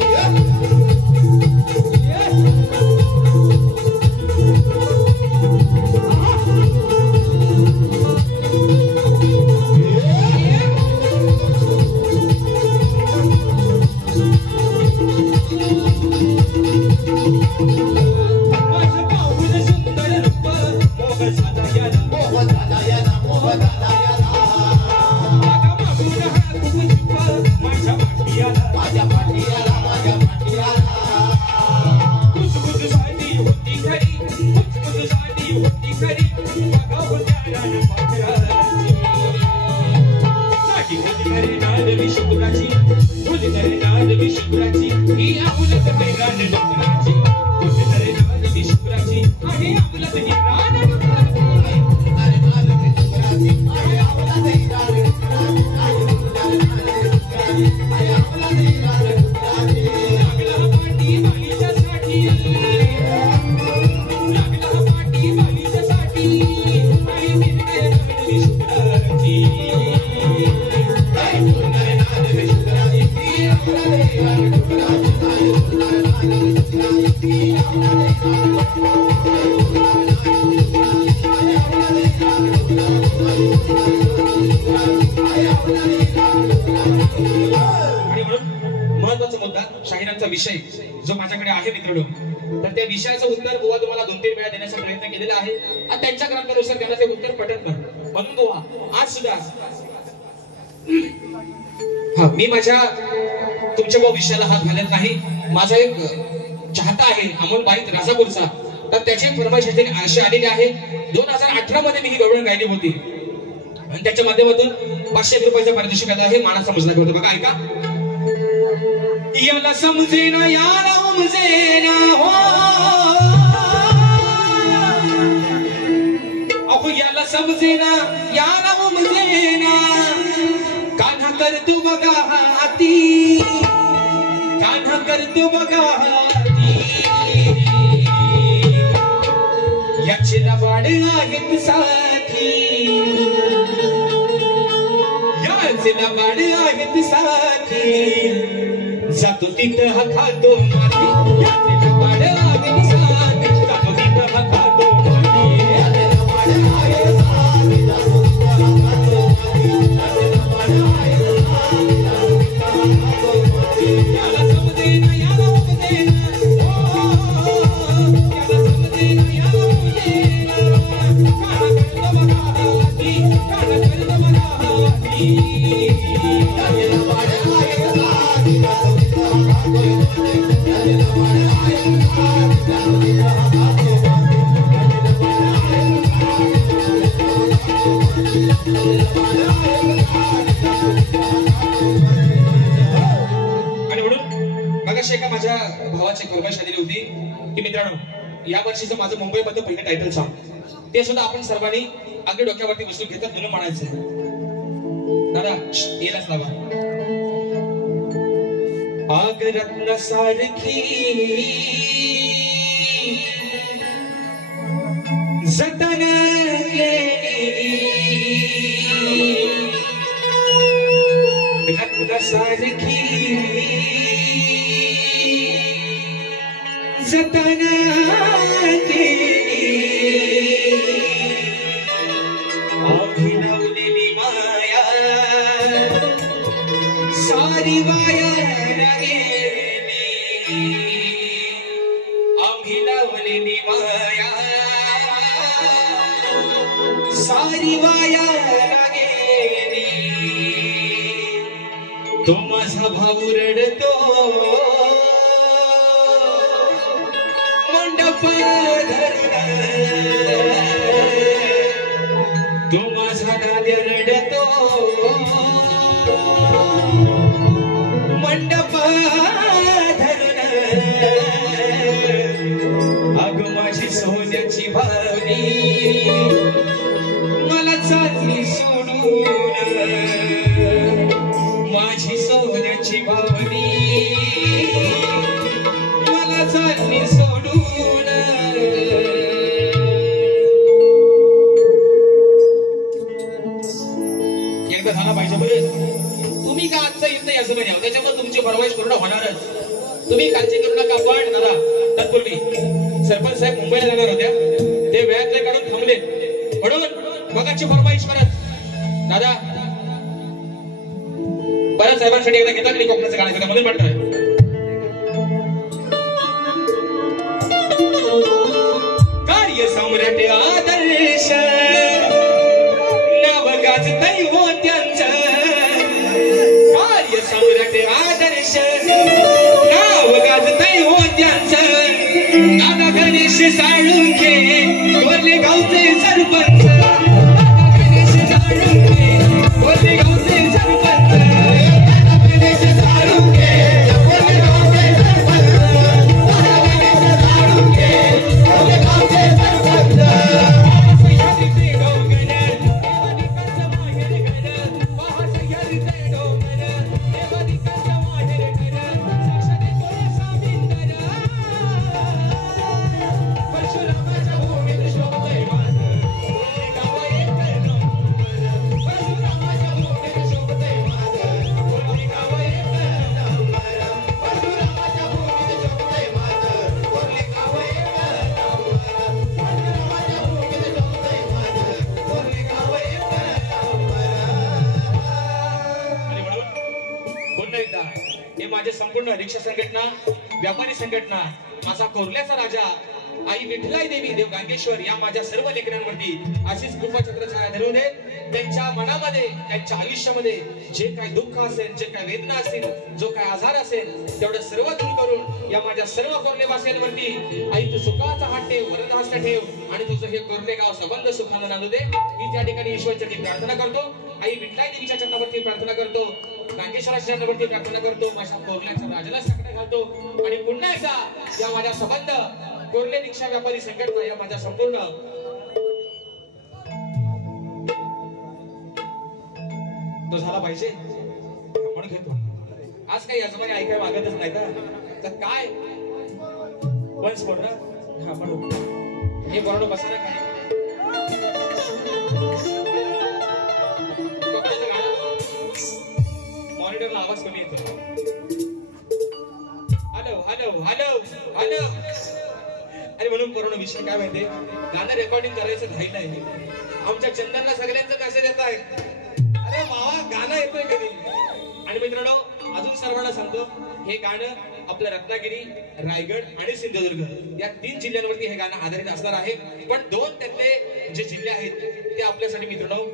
महत्वाचा मुद्दा, शाहिरांचा विषय जो माझ्याकडे आहे मित्रांनो, तर त्या विषयाचं उत्तर बुवा तुम्हाला 2-3 वेळा देण्याचा प्रयत्न केलेला आहे आणि त्यांच्या ग्रंथानुसार त्यांना ते उत्तर पटत नाही. म्हणून बुवा आज सुद्धा मी माझ्या तुमच्या बुवा विषयाला हात घालत नाही. माझा एक चाहता आहे अमोल बाईत राजापूरचा, तर त्याची फरमाईश अशी आलेली आहे. 2018 मध्ये मी ही गवळण गायली होती आणि त्याच्या माध्यमातून 500 रुपयाचा पारितोषिक आहे. मानाचा समजला होता. बघा ऐका. याला समजेना याला उमजेना हो, अहो याला समजेना याला उमजेना, कान्हा करतो बघा हाती, कान्हा करतो बघा हाती, याचे लबाड आहेत साथी, याचे लबाड आहेत साथी, जातो तिथं हा खातो माती, याचे लबाड आहेत साथी, जातो तिथं हा खातो माती, याचे लबाड आहेत साथी, जातो तिथं हा खातो माती, याचे लबाड आहेत साथी, जातो तिथं हा खातो माती. याला समजेना याला उमजेना, याला समजेना याला उमजेना, कान्हा करतो बघा हाती, कान्हा करतो एका माझ्या भावाची फरमाईश आलेली होती की मित्रांनो या वर्षीचं माझं मुंबईमध्ये पहिलं टायटल सॉन्ग ते सुद्धा आपण सर्वांनी अगदी डोक्यावरती बसून घेतात म्हणून म्हणायचं दादा येलाच लावा आग रत्न सारखी जतन रत्न सारखी जतन अभिनवलेली माया सारी वाया गेली अभिनवलेली माया सारी वाया गेली तो माझा भाऊ रडतो तो माझा दाद्या रडतो मंडप धरून अग माझी सोन्याची भावनी मला चालली सोडून माझी सोन्याची भावनी मला चालली सोडून एकदा झाला पाहिजे बरे तुम्ही का आजचा येत नाही असं नाही त्याच्यामुळे तुमची फरमाईश पूर्ण होणारच तुम्ही काळजी करू नका पण दादा तत्पूर्वी सरपंच साहेब मुंबईला जाणार होत्या ते वेळातले काढून थांबले म्हणून मगाची फरमाईश परत दादा परत साहेबांसाठी एकदा घेता की कोकणाचं गाणं घेता म्हणून म्हणतोय कार्य सम्राट आदर्श नाव गाजतय हो त्यांचं कार्य सम्राट आदर्श नाव गाजतय हो त्यांचं दादा गणेश साळुंखे कोल्हे गावचे सरपंच दादा गणेश साळुंखे कोल्हे गावचे सरपंच दादा गणेश साळुंखे कोल्हे गावचे सरपंच दादा गणेश साळुंखे कोल्हे गावचे सरपंच सह्याद्रीचे डोंगर देवानिकाचं माहेर घर पहा सह्याद्रीचे डोंगर देवानिकाचं माहेर घर साक्षात येतोय साविंदर परशुरामाच्या भूमीत शोभतय माझं कोल्हे गाव एक नंबर परशुरामाच्या भूमीत शोभतय माझं कोल्हे गाव एक नंबर परशुरामाच्या भूमीत शोभतय माझं कोल्हे गाव एक नंबर परशुरामाच्या भूमीत शोभतय माझं कोल्हे गाव एक नंबर आणि म्हणून पुन्हा एकदा हे माझे संपूर्ण रिक्षा संघटना व्यापारी संघटना माझा कोरल्याचा राजा आई विठ्ठलाई देवी देव गांगेश्वर या माझ्या सर्व लेकरांवरती अशीच कृपा छत्रछाया धरू दे त्यांच्या मनामध्ये त्यांच्या आयुष्यामध्ये जे काय दुःख असेल जे काय वेदना असतील जो काय आजार असेल तेवढं सर्व दूर करून या माझ्या सर्व कोरलेवासियांवरती आई तू सुखाचा हात ठेव वरदहस्त ठेव आणि तुझं हे कोरले गाव संबंध सुखानं नांदू दे मी त्या ठिकाणी ईश्वरचरणी प्रार्थना करतो आई विठ्ठलाई देवीच्या चरणावरती प्रार्थना करतो गांगेश्वराच्या चरणावरती प्रार्थना करतो माझ्या कोरल्याच्या राजाला साकडे घालतो आणि पुन्हा एकदा या माझ्या संबंध कोरले रिक्षा व्यापारी संघटना या माझ्या संपूर्ण तो झाला पाहिजे म्हणून घेतो आज काही आजोबाई ऐकाय मागतच नाही तर काय वन्स मोर ना हा म्हणू हे बरोबर बसा ना काय मॉनिटरला आवाज कमी येतो हॅलो हॅलो हॅलो हॅलो आणि म्हणून पूर्ण विषय काय माहिती गाणं रेकॉर्डिंग करायचं राहील नाही आमच्या चंदनला सगळ्यांचं मेसेज येत आहे अरे मावा गाणं येतोय कधी आणि मित्रांनो अजून सर्वांना सांगतो हे गाणं आपलं रत्नागिरी रायगड आणि सिंधुदुर्ग या 3 जिल्ह्यांवरती हे गाणं आधारित असणार आहे पण 2 त्यातले जे जिल्हे आहेत ते आपल्यासाठी मित्रांनो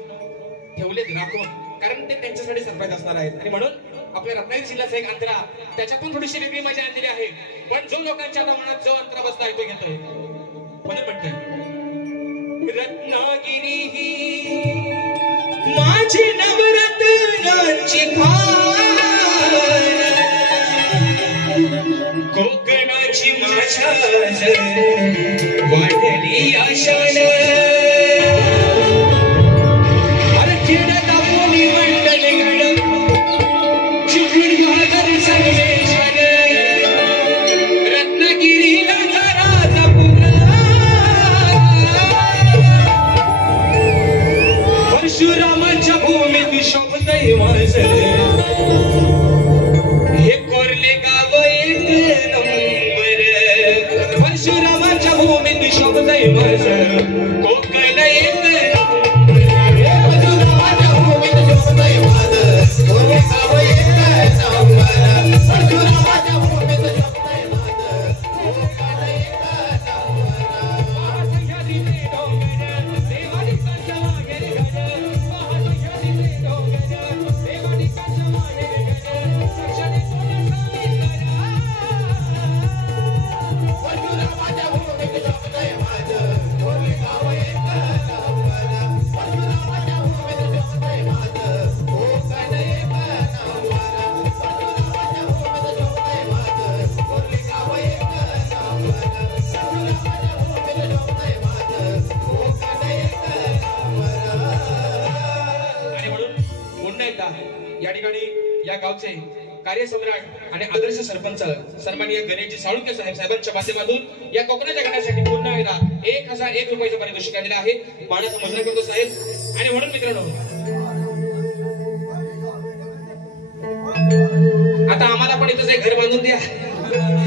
ठेवलेत राखून कारण ते त्यांच्यासाठी सरप्राईज असणार आहेत. आणि म्हणून आपल्या रत्नागिरी जिल्ह्याचा एक अंतरा त्याच्यातून थोडीशी वेगळी मजा आणलेली आहे. पण जो लोकांच्या मनात जो अंतरा बसलाय तो घेतोय. म्हणून म्हणतोय रत्नागिरी ही माझी नवरत्नांची खाण, कोकणाची माझ्या वाढली आशान, अरे खेड्यात आपली मंडल गड चिपळूण भागर संगमेश्वर, रत्नागिरीला घराचा पुरा, परशुरामाच्या भूमीत शोभतय माझं हे कोरले गाव एक नंबर, परशुरामाच्या भूमीत शोभतय माझं कोकण एक या ठिकाणी या गावचे कार्यसम्राट आणि आदर्श सरपंच सन्माननीय गणेशजी साळुंके साहेबांच्या माध्यमातून या कोकणाच्या गणासाठी पुन्हा एकदा 1001 रुपयाचं पारितोषिक आलेलं आहे. मानाचा मुजरा करतो साहेब. आणि म्हणून मित्रांनो आता आम्हाला पण इथंच एक घर बांधून द्या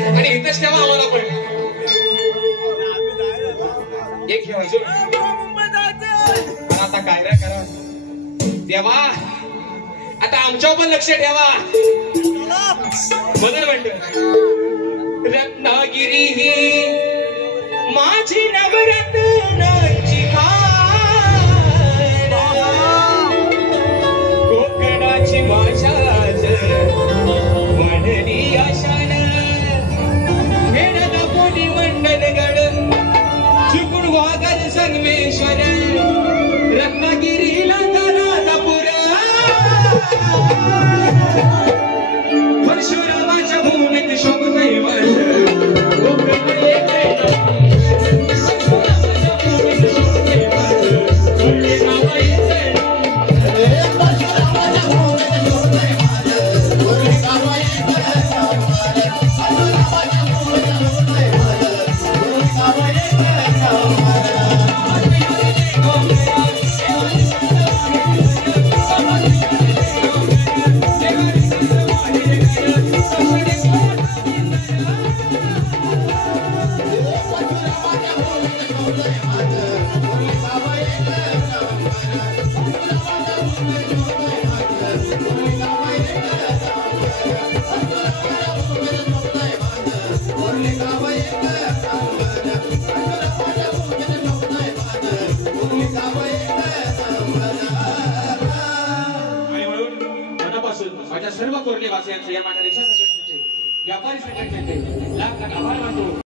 आणि इथंच ठेवा आम्हाला पण एक घ्या अजून. आता काय रे करा देवा, आता आमच्यावर पण लक्ष ठेवा. म्हणून म्हणतो रत्नागिरी ही माझी नवरत्नांची खाण, कोकणाची माझ्या वाढली आशान, खेड्यात आपली मंडल गड चिपळूण भागर संगमेश्वर, रत्नागिरीला घराचा पुरा, परशुरामाच्या भूमीत शोभतय माझं कोकण एक